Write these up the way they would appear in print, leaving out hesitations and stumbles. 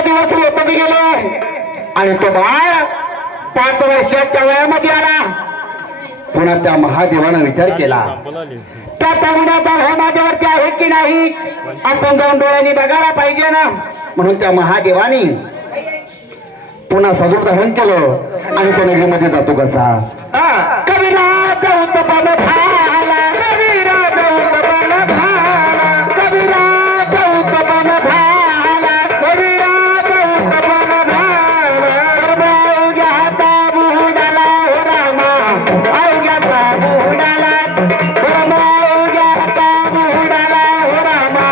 दिवस लोटत गेले आणि तो बाळ 5 वर्षाच्या वयामध्ये आला. पुन्हा त्या महादेवानं विचार केला त्याचा गुणाचा भाव माझ्यावरती आहे की नाही, आपण जाऊन डोळ्यांनी बघायला पाहिजे ना. म्हणून त्या महादेवानी पुन्हा सदूर धारण केलं आणि त्या नगरीमध्ये जातो कसा. कविराज उत्पन्न झाला, कविराज उत्पन्न झाला, कविराज उत्पन्न झाला, कविराज उत्पन्न झाला. अवघ्याचा बुडाला हो रामा, अवघ्याचा बुडाला, अवघ्याचा बुडाला हो रामा,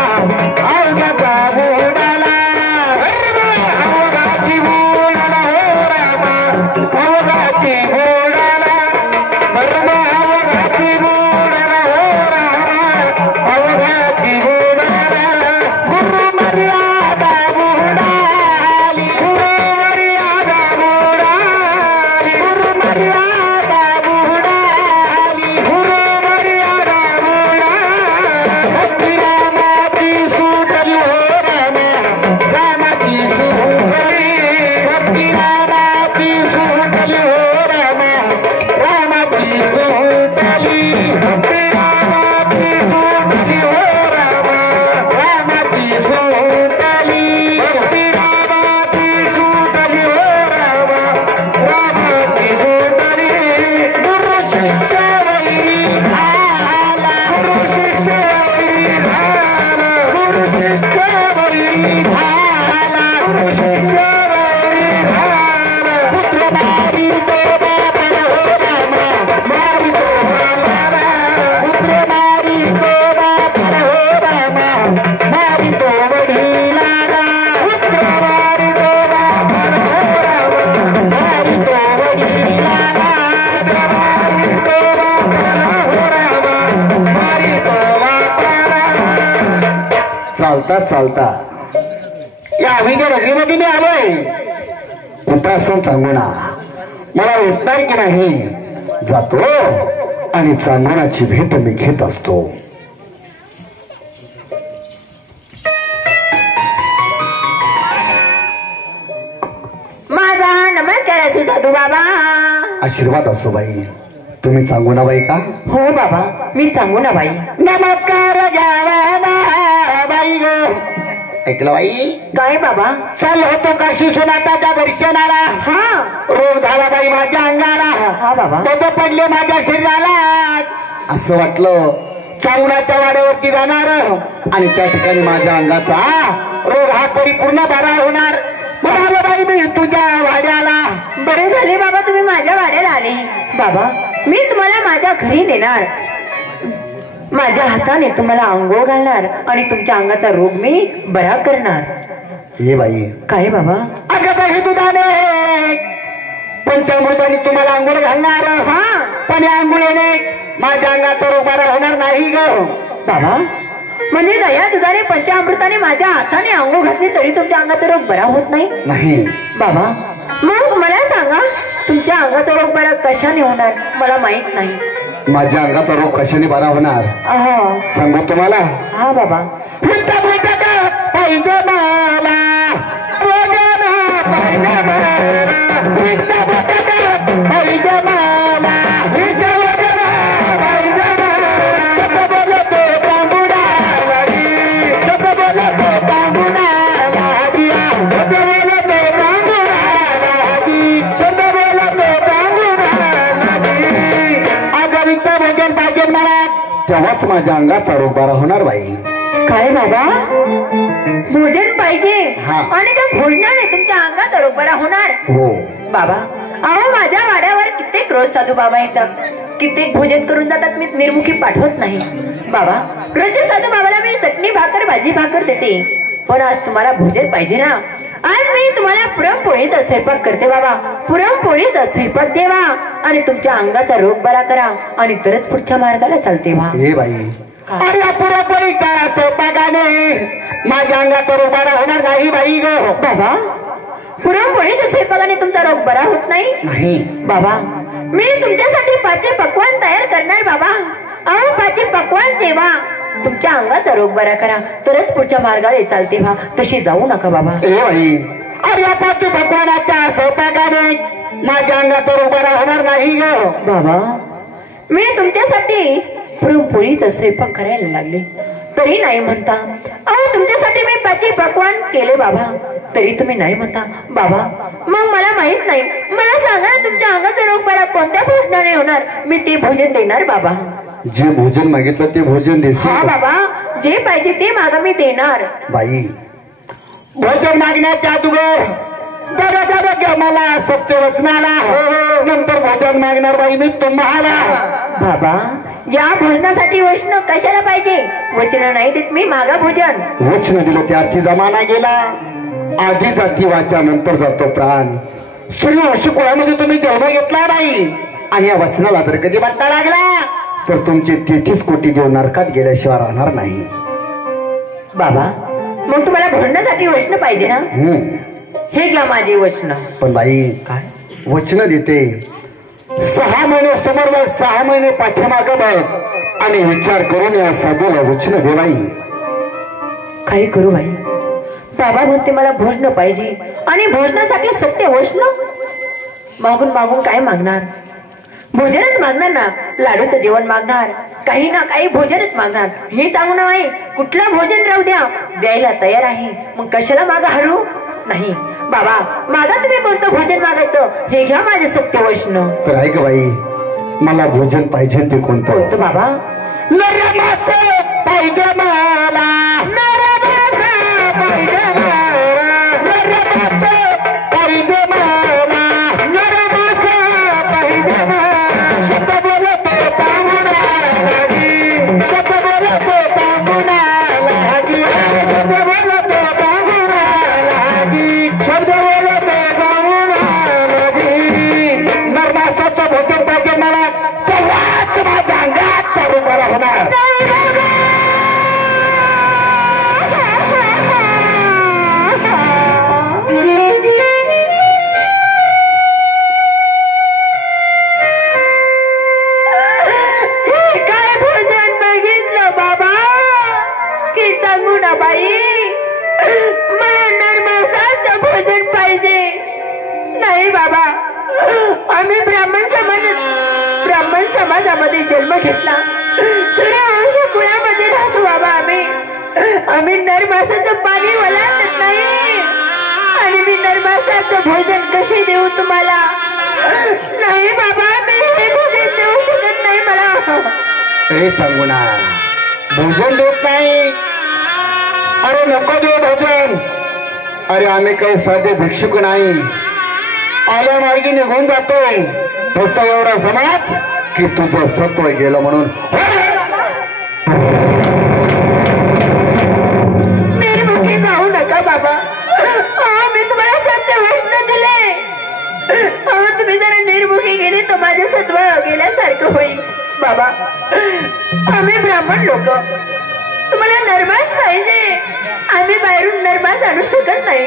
अवघ्याचा बुडाला, अवघाची बुडाला हो रामा, अवघाची बुडाला, अवघाची बुडाला हो रामा, अवघाची बुडाला. गुरु मर्यादा बुडाली, गुरु मर्यादा बुडाली, गुरु मर्यादा बुडाली, गुरु मर्यादा बुडाली. भक्ती रामाची सुटली हो रामा, रामाची सुटली, भक्ती रामाची सुटली हो रामा, रामाची सुटली, भक्ती रामाची सुटली हो रामा, रामाची सुटली, भक्ती रामाची सुटली हो रामा, रामाची सुटली. गुरु शिष्य वैरी झाला, गुरु शिष्य वैरी झाला, गुरु शिष्य वैरी झाला, गुरु शिष्य वैरी झाला. पुत्र मारी तो बापाला हो रामा, मारी तो बापाला, पुत्र मारी तो बापाला हो रामा, मारी तो वडिलाला, पुत्र मारी तो बापाला हो रामा, मारी तो वडिलाला, मारी तो बापाला हो रामा, मारी तो बापाला. चालता चालता या अविद्या नगरीमध्ये मी आलोय. कुठं असं चांगुणा मला भेटणार की नाही, जातो आणि चांगुणाची भेट मी घेत असतो. माझा नमस्कार असो साधू बाबा. आशीर्वाद असो बाई. तुम्ही चांगुणाबाई का? हो बाबा, मी सांगू ना बाई. नमस्कार घ्यावा बाई ग. ऐकलं बाई? काय बाबा? चाल होतो काशी सुनाताच्या दर्शनाला. हा. रोग झाला बाई माझ्या अंगाला, हा बाबा. तो पडले माझ्या शरीराला. असं वाटलं चांगुणाच्या वाड्यावरती जाणार आणि त्या ठिकाणी माझ्या अंगाचा रोग हा परिपूर्ण बरा होणार. म्हणालो बाई मी तुझ्या वाड्याला. बरे झाले बाबा तुम्ही माझ्या वाड्याला आले. बाबा मी तुम्हाला माझ्या घरी नेणार, माझ्या हाताने तुम्हाला आंघोळ घालणार आणि तुमच्या अंगाचा रोग मी बरा करणार. हे बाई. काय बाबा? अगं बाई दुधाने पंचामृताने तुम्हाला आंघोळ घालणार. हा. पण या आंघोळीने माझ्या अंगाचा रोग बरा होणार नाही ग. बाबा म्हणजे दया दुधाने पंचामृताने माझ्या हाताने आंघोळ घातली तरी तुमच्या अंगाचा रोग बरा होत नाही? नाही बाबा. मग मला सांगा तुमच्या अंगाचा रोग बरा कशाने होणार? मला माहित नाही. माझ्या अंगाचा रोग कशाने बरा होणार सांगू तुम्हाला. हा बाबा. पाहिजे मला पाहिजे मला तेव्हाच माझ्या अंगाचा रोग बरा होणार बाई. काय बाबा? भोजन पाहिजे हा. आणि त्या भोजनाने तुमच्या अंगाचा रोग बरा होणार? हो बाबा. अहो माझ्या वाड्यावर कित्येक रोज साधू बाबा येतात, कित्येक भोजन करून जातात. मी निर्मुखी पाठवत नाही बाबा. रोज साधू बाबाला मी चटणी भाकर भाजी भाकर देते, पण आज तुम्हाला भोजन पाहिजे ना. आज मी तुम्हाला पुरणपोळीचा स्वयंपाक करते बाबा. पुरणपोळीचा स्वयंपाक देवा आणि तुमच्या अंगाचा रोग बरा करा आणि तरच पुढच्या मार्गाला चालते व्हा. हे बाई. अरे पुरणपोळीच्या स्वयंपाकाने माझ्या अंगाचा रोग बरा होणार नाही बाई ग. बाबा पुरणपोळीच्या स्वयंपाकाने तुमचा रोग बरा होत नाही? नाही बाबा. मी तुमच्यासाठी पाचे पक्वान तयार करणार बाबा. अहो पाचे पक्वान देवा तुमच्या अंगाचा रोग बरा करा, तरच पुढच्या मार्गाने चालते व्हा. तशी जाऊ नका बाबा. ए बाई, अरे पाचू भगवानाच्या स्वयंपाकाने माझ्या अंगाचा रोग बरा होणार नाही ग. बाबा, मी तुमच्यासाठी पुरणपोळीचा स्वयंपाक करायला लागले तरी नाही म्हणता. अहो, तुमच्यासाठी मी 5 पक्वान केले बाबा, तरी तुम्ही नाही म्हणता. बाबा, मग मला माहित नाही, मला सांगा तुमच्या अंगाचा रोग बरा कोणत्या भोजनाने होणार? मी ते भोजन देणार बाबा. जे भोजन मागितलं ते भोजन देशील? हा बाबा, जे पाहिजे ते मागा मी देणार. बाई, भोजन मागण्याच्या अगोदर दादा घ्या मला सत्य वचनाला, नंतर भोजन मागणार बाई मी तुम्हाला. बाबा, या भोजनासाठी वचन कशाला पाहिजे? वचन नाही देत मी, मागा भोजन. वचन दिलं ते अर्थी जमाना गेला. आधी जाती वाचा, नंतर जातो प्राण. सूर्यवंशी कुळामध्ये तुम्ही जन्म घेतला बाई, आणि या वचनाला जर कधी वाटता लागला तर तुमचे 33 कोटी देव नरकात गेल्याशिवाय राहणार नाही. बाबा, मग तुम्हाला भोजनासाठी वचन पाहिजे ना? हे घ्या माझे वचन. पण बाई, काय वचन देते 6 महिने समोर बघ, 6 महिने पाठीमाग बघ, आणि विचार करून या साधूला वचन दे बाई. काही करू बाई? बाबा म्हणते मला भोजन पाहिजे, आणि भोजनासाठी सत्य वचन. मागून मागून काय मागणार? भोजनच मागणार ना. लाडूचं जेवण मागणार, काही ना काही भोजनच मागणार. हे सांगू ना बाई, कुठलं भोजन राहू द्या, द्यायला तयार आहे. मग कशाला मागा हरू? नाही बाबा, मागा तुम्ही कोणतं भोजन मागायचं, हे घ्या माझे सत्य वचन. तर ऐक बाई, मला भोजन पाहिजे ते कोणतं बाबा? नरमासे पाहिजे मला, नरमासे पाहिजे मला, नरमासे पाहिजे मला, नरमासे पाहिजे मला. शब्द बोलतो सांगूना लागी, शब्द बोलतो सांगूना लागी, शब्द बोलतो सांगूना लागी, शब्द बोलतो सांगूना लागी. नरमासाचं भोजन पाहिजे मला, तेव्हाच माझ्या अंगात चालू बरा होणार. काय भोजन बघितलं बाबा, की सांगू ना बाई? मला नरमासाचं भोजन पाहिजे. नाही बाबा, आम्ही ब्राह्मण समाजामध्ये जन्म घेतला, सूर्यवंशी कुळामध्ये राहतो बाबा. आम्ही नरमासाचं पाणी ओलांडत नाही, आणि मी नरमासाचं भोजन कसे देऊ तुम्हाला? नाही बाबा, मी हे भोजन देऊ शकत नाही मला. अरे सांगूना, भोजन देत नाही? अरे नको देऊ भोजन. अरे आम्ही काही साधे भिक्षुक नाही, आल्या मार्गी निघून जातोय. फक्त एवढा समाज की तुझं सत्व गेलं म्हणून. निर्मुखी जाऊ नका बाबा. मी तुम्हाला सत्य वचन दिले. तुम्ही जरा निर्मुखी गेली तर माझे सत्व गेल्यासारखं होईल बाबा. आम्ही ब्राह्मण लोक, तुम्हाला नरमास पाहिजे. आम्ही बाहेरून नरमास आणू शकत नाही.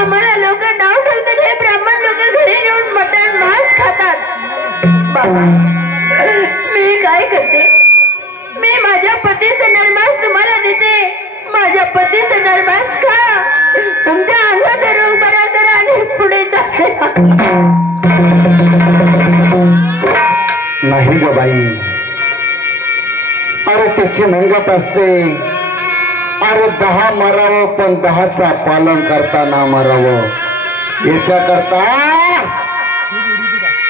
आम्हाला लोक नाव ठेवतात, हे ब्राह्मण लोक घरी नेऊन मटण मांस खातात. बाबा, मी काय करते? मी माझ्या पतीचं नरमास तुम्हाला देते. माझ्या पतीचं नरमास खा, तुमच्या अंगाचा रोग बरा करा, आणि पुढे जाते. नाही ग बाई, अरे त्याची मंगत असते. अरे 10 मरावं, पण 10चा पालन करताना मरावं. याच्याकरता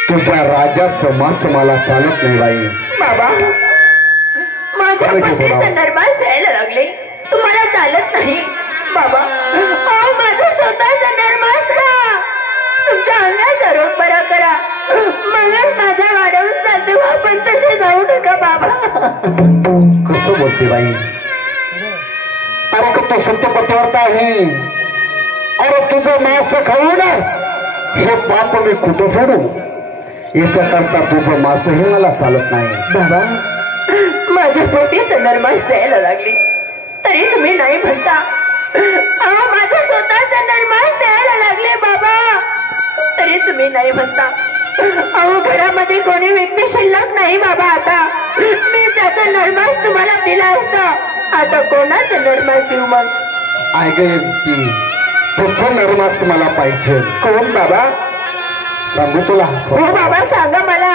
तुझ्या राजाचं मास मला चालत नाही बाई. बाबा, माझ्या पतीचं नरमास द्यायला लागले, तुम्हाला चालत नाही बाबा. माझा स्वतःचा नरमास खा, तुमच्या अंगाचा रोग बरा करा, मलाच माझ्या वाड्यावर चालते. आपण तसे जाऊ नका बाबा. कसं बोलते बाई? अरे तो सत्यपतीवरता आहे. अरे तुझं मास खाऊन हे पाप मी कुठं सोडू? याच्याकरता तुझं मास हे मला चालत नाही बाबा. माझ्या पतीचं नरमास द्यायला लागले तरी तुम्ही नाही म्हणता. माझा स्वतःचा नरमास द्यायला लागले बाबा, तरी तुम्ही नाही म्हणता. घरामध्ये कोणी व्यक्ती शिल्लक नाही बाबा. आता मी त्याचा नरमास तुम्हाला दिला असता, आता कोणाचं नरमास देऊ मग? ऐक व्यक्ती, तुझं नरमास मला पाहिजे. कोण बाबा? सांगू तुला? हो बाबा, सांगा मला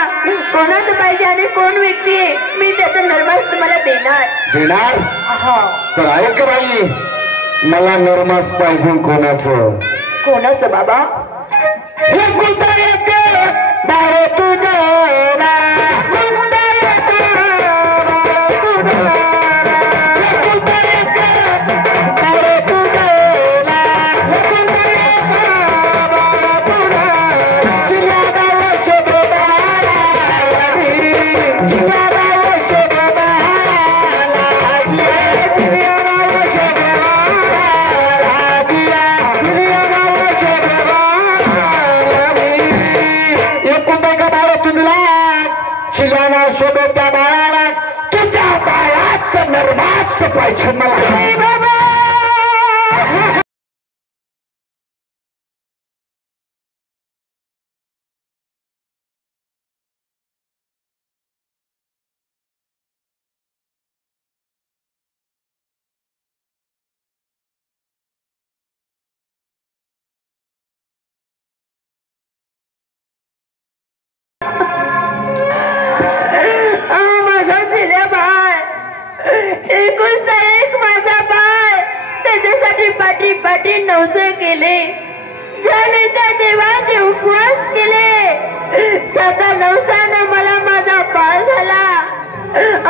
कोणाचं पाहिजे आणि कोण व्यक्ती आहे. मी त्याचा नरमास तुम्हाला देणार. देणार? हा. तर ऐक बाई, मला नरमास पाहिजे. कोणाचं? कोणाचं बाबा? हे कुठं येते बारे तुझं शोभेच्या बाळाला तुझ्या बाळाचं नरमास पाहिजे मला. एकुलता एक माझा बाळ, त्याच्यासाठी पाठी पाठी नवसे केले. ज्या नेत्या देवाचे उपवास केले, साता नवसानं मला माझा बाळ झाला.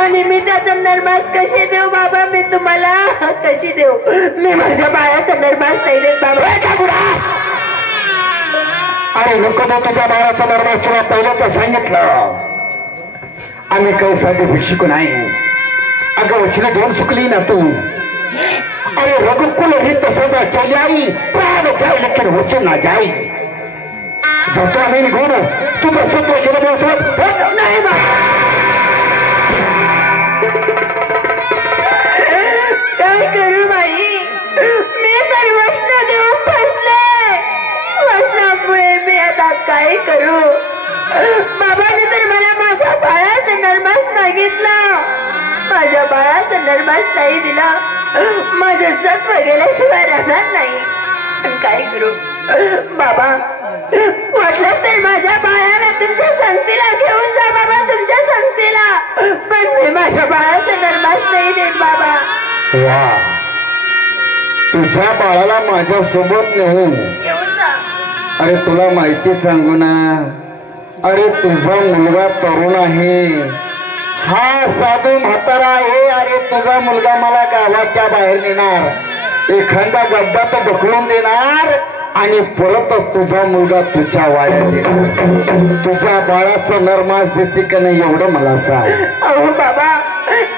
आणि मी त्याचा नरमास कशी देऊ बाबा? मी तुम्हाला कशी देऊ? मी माझ्या बाळाचा नरमास नाही देत बाबा. अरे नको तो तुझ्या बाळाचा नरमास. तुला पहिल्याच सांगितलं, आम्ही काही साधे भिक्षुक नाही. अगं वचन घेऊन चुकली ना तू. अरे रघुकुल रीत सदा चली प्राण जाई लेकिन वचन ना जाई. जातो आम्ही निघून, तुझं सत्व गेलं म्हणून नाही. काय करू बाई? मी तर वचन देऊन फसले. वचनामुळे मी आता काय करू? बाबाने तर मला माझ्या बाळाचा नरमास मागितला. माझ्या बाळाचा नरमास नाही दिला. माझं सत्व गेल्याशिवाय राहणार नाही. काय करू बाबा? वाटलं तर माझ्या बाळाला तुमच्या संगतीला घेऊन जा बाबा, तुमच्या संगतीला. पण मी माझ्या बाळाचा नरमास नाही देत बाबा. वा, तुझ्या बाळाला माझ्या सोबत नेऊन घेऊन जा. अरे तुला माहिती सांगू ना, अरे तुझा मुलगा तरुण आहे, हा साधू म्हातारा आहे. अरे तुझा मुलगा मला गावाच्या बाहेर नेणार, एखादा गड्डा तर ढकलून देणार आणि परत तुझा मुलगा तुझ्या वाड्यात येणार. तुझ्या बाळाचं नरमास देते का नाही एवढं मला सांग. अहो बाबा,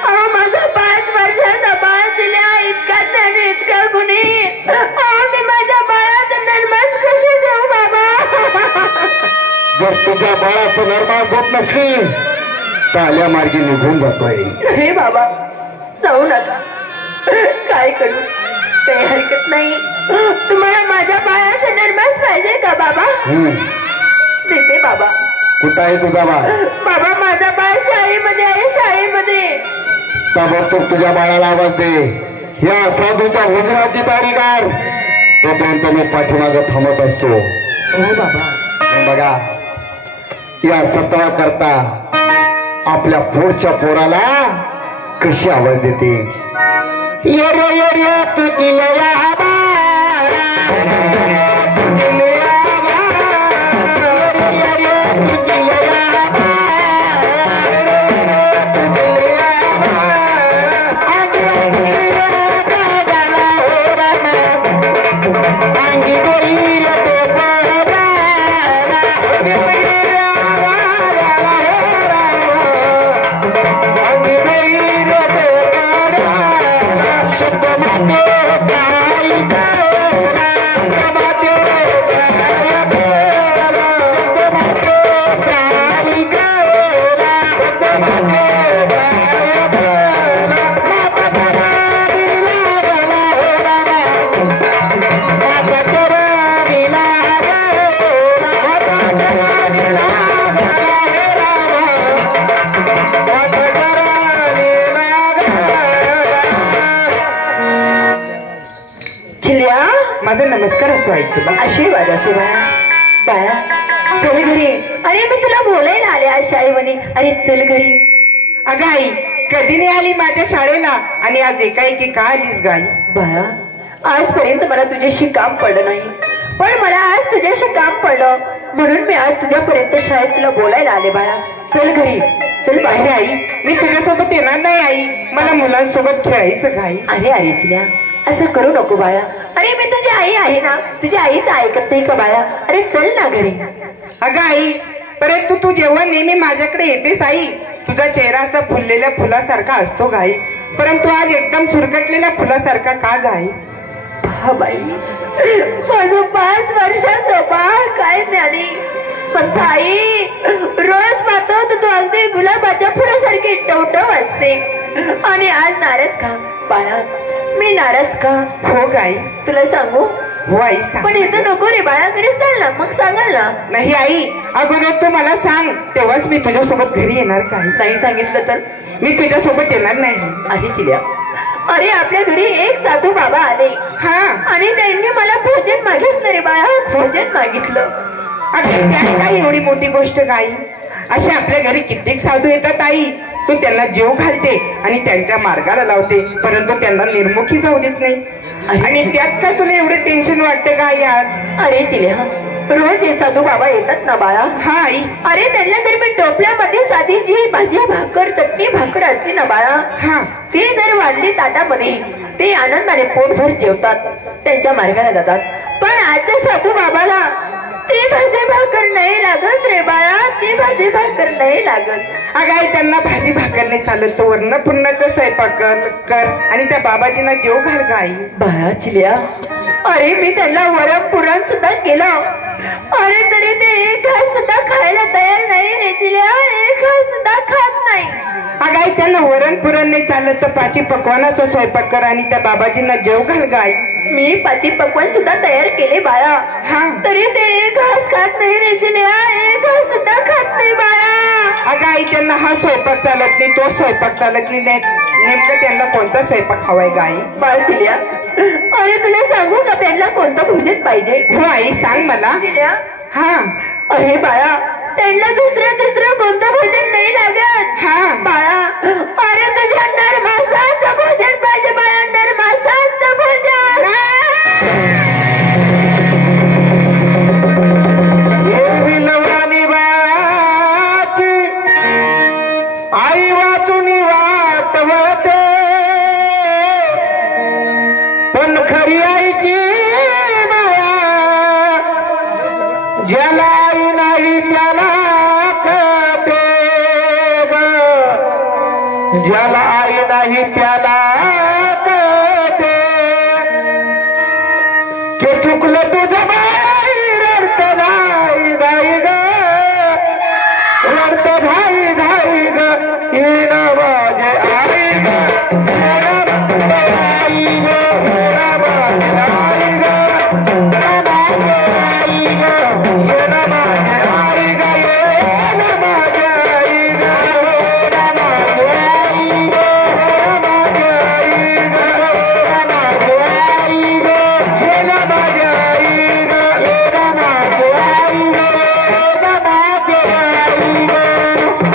अहो माझा 5 वर्षाचा बाळ दिल्या, इतका ज्ञान इतका गुणी. अहो मी माझ्या बाळाचं नरमास कशी देऊ बाबा? जर तुझ्या बाळाचं नरमास देत नसली तर आल्या मार्गी निघून जातोय. नाही बाबा, जाऊ नका. काय करू? काही हरकत नाही. तुम्हाला माझ्या बाळाचा नरमास पाहिजे का बाबा? देते बाबा. कुठं आहे तुझा बाळ? बाबा माझा बाळ शाळेमध्ये आहे, शाळेमध्ये. ताबडतोब तुझ्या बाळाला आवाज दे. या साधूच्या भोजनाची तयारी कर. तोपर्यंत मी पाठीमागं थांबत असतो. हो बाबा. बघा, या सत्वा करता आपल्या पोरच्या पोराला कशी आवाज देते. ये रे ये रे तुझी लया असो आई तुला. आशीर्वाद असो बाळा. बाळा चल घरी. अरे मी तुला बोलायला आले आज शाळेमध्ये. अरे चल घरी. अगं आई, कधी नाही आली माझ्या शाळेला आणि आज एकाएकी का आलीस गाई? बाळा आजपर्यंत मला तुझ्याशी काम पडलं नाही, पण मला आज तुझ्याशी काम पडलं म्हणून मी आज तुझ्यापर्यंत शाळेत तुला बोलायला आले. बाळा चल घरी. चल अरे बाहेर. आई, मी तुझ्यासोबत येणार नाही आई. मला मुलांसोबत खेळायचं गाई. अरे अरे तिला असं करू नको बाळा. अरे मी तुझी आई आहे ना, तुझ्या आईचं ऐकत नाही का बाळा? अरे चल ना घरी. अगं आई, परंतु तू जेव्हा नेहमी माझ्याकडे येतेस आई, तुझा चेहरा असा फुललेल्या फुलासारखा असतो गाई, परंतु आज एकदम सुरकटलेल्या फुलासारखा का गाई? हा बाई, माझं 5 वर्षाचं बाळ काय ज्ञानी. पण ताई रोज पाहतो तू अगदी गुलाबाच्या फुलासारखी टवटव असते आणि आज नाराज का बाळा? मी नाराज का? हो गाई. तुला सांगू? हो आई सांग. पण इथं नको रे बाळा, घरी चाल ना, मग सांगाल ना. नाही आई, अगोदर तू मला सांग, तेव्हाच मी तुझ्यासोबत घरी येणार काही. नाही सांगितलं तर मी तुझ्यासोबत येणार नाही. आहे चिल्या. अरे आपल्या घरी एक साधू बाबा आले हा, आणि त्यांनी मला भोजन मागितलं रे बाळा, भोजन मागितलं. अगं त्यात काय एवढी मोठी गोष्ट गाई? अशा आपल्या घरी कित्येक साधू येतात आई, तू त्यांना जेव घालते आणि त्यांच्या मार्गाला लावते, परंतु त्यांना निर्मुखी जाऊ देत नाही. आणि त्यात काय तुला एवढं टेन्शन वाटतं का आई आज? अरे चिल्या, रोज ते साधू बाबा येतात ना बाळा. हा आई. अरे त्यांना जर मी टोपल्यामध्ये साधी जी भाजी भाकर चटणी भाकर असते ना बाळा, हा, ते जर वाढली ताटामध्ये, ते आनंदाने पोटभर जेवतात, त्यांच्या मार्गाला जातात. पण आजच्या साधू बाबाला ती भाजी भाकर नाही लागत रे बाळा, ती भाजी भाकर नाही लागत. अगं आई, त्यांना भाजी भाकर नाही चालत, तो वर्ण पुरणाचा स्वयंपाक कर आणि त्या बाबाजींना जेव घाल गाई. बाळा चिल्या, अरे मी त्यांना वरण पुरण सुद्धा केलं, अरे तरी ते एक घास सुद्धा खायला तयार नाही रे चिल्या, एक घास सुद्धा खात नाही. अगं आई, त्यांना वरण पुरण नाही चालत तर पाची पकवानाचा स्वयंपाक कर आणि त्या बाबाजींना जेव घाल गाय. मी पाची पकवान सुद्धा तयार केले बाळा, हा, तरी ते एक घास खात नाही रे चिल्या, एक घास सुद्धा खात नाही बाळा. अगं आई, त्यांना हा स्वयंपाक चालत नाही, तो स्वयंपाक चालत नाही, नेमकं त्यांना कोणता स्वयंपाक हवाय गाई? बाळ चिल्या, अरे तुला सांगू का त्यांना कोणतं भोजन पाहिजे? हो आई, सांग मला. चिल्या, हा, अरे बाळा त्यांना दुसरं तिसरं कोणतं भोजन नाही लागत. हा बाळा, अरे तुझ्या नरमासाचं भोजन पाहिजे बाळा, नरमासाचं भोजन. आई वाचून वाटवते, पण खरी आईची माया ज्याला आई नाही त्याला कळते ग, ज्याला आई नाही त्याला कळते. के चुकलं तुझं बाई रडत नाही गाई ग, रडत धाई धाई ग, येण माझे आई ग, आई ग, माझे आई ग, आई ग, येण माझे आई ग, येण माझे आई ग, माझे आई ग, माझे आई ग, माझे आई ग, येण माझे आई ग, येण माझे आई ग, माझे आई ग.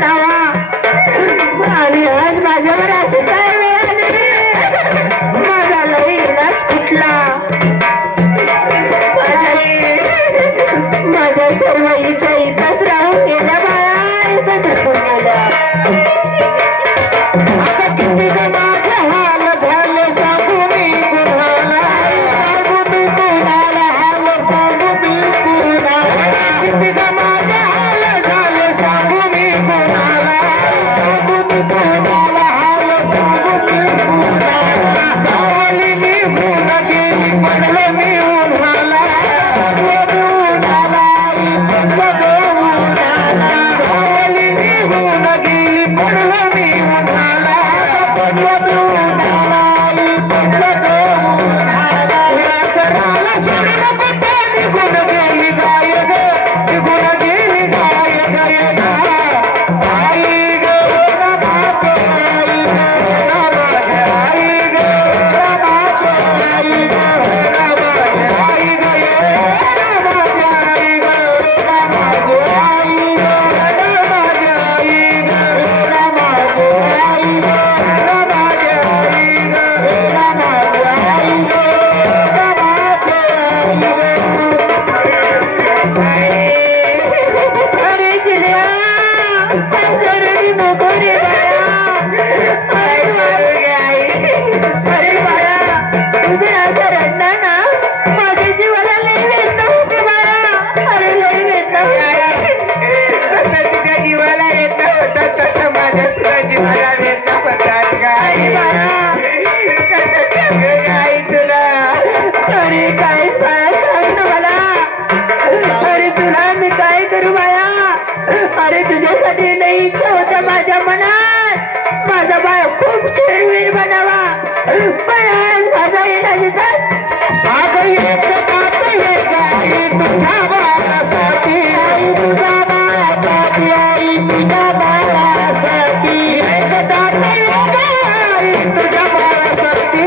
धावा आणि आज माझ्यावर अशी काय वेळ आली माझा लई इलाज कुठला माझ्या सर्व इच्छा इथंच राहून गेल्या बाया इथं ढकून गेल्या आता किती माझ्या हाल झाले सांगू मी कुणाला सांगू मी कुणाला हाल सांगू मी कुणाला किती माझ्या हाल झाले सांगू मी कुणाला सांगू मी कुणाला हाल सांगू मी कुणाला सावली मी होऊन गेली पडलो मी उन्हाला अरे तुझ्यासाठी लई इच्छा होता माझ्या मनात माझा बाळ खूप छेडवीर बनावा पण आज माझा इलाज तुझ्या बाळासाठी आई तुझ्या बाळासाठी आई तुझ्या बाळासाठी तुझ्या बाळासाठी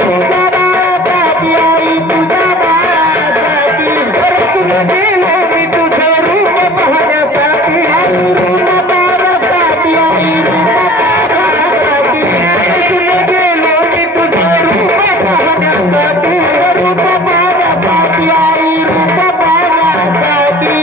तुझ्या बाळासाठी आई तुझ्या बाळासाठी तुला गेलो मी तुझं रूप पाहण्यासाठी आई रूप पाहण्यासाठी आई रूप पाहण्यासाठी तुला गेलो मी तुझं रूप पाहण्यासाठी रूप पाहण्यासाठी आई रूप पाहण्यासाठी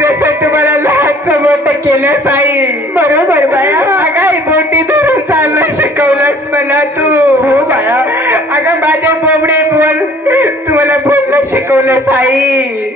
जसं तुम्हाला लहानचं मोठं केलंस आई बरोबर बाया अगं बोटी धरून चाललं शिकवलंस मला तू हो बाया अगं माझे बोबडे बोल तुम्हाला बोलणं शिकवलंस आई